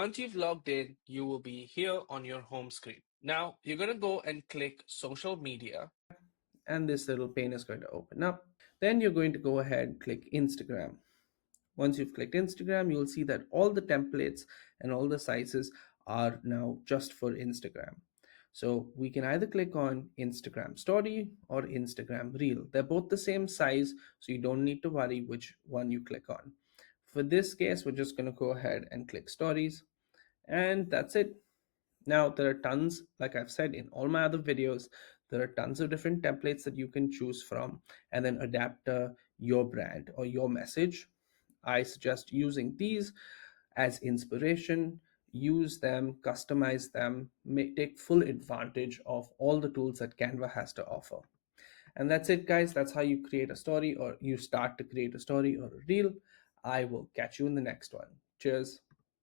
Once you've logged in, you will be here on your home screen. Now you're going to go and click social media. And this little pane is going to open up. Then you're going to go ahead and click Instagram. Once you've clicked Instagram, you'll see that all the templates and all the sizes are now just for Instagram. So we can either click on Instagram story or Instagram reel. They're both the same size, so you don't need to worry which one you click on. For this case, we're just going to go ahead and click stories, and that's it. Now, there are tons, like I've said in all my other videos, there are tons of different templates that you can choose from and then adapt your brand or your message. I suggest using these as inspiration, use them, customize them, take full advantage of all the tools that Canva has to offer. And that's it, guys. That's how you create a story or you start to create a story or a reel. I will catch you in the next one. Cheers.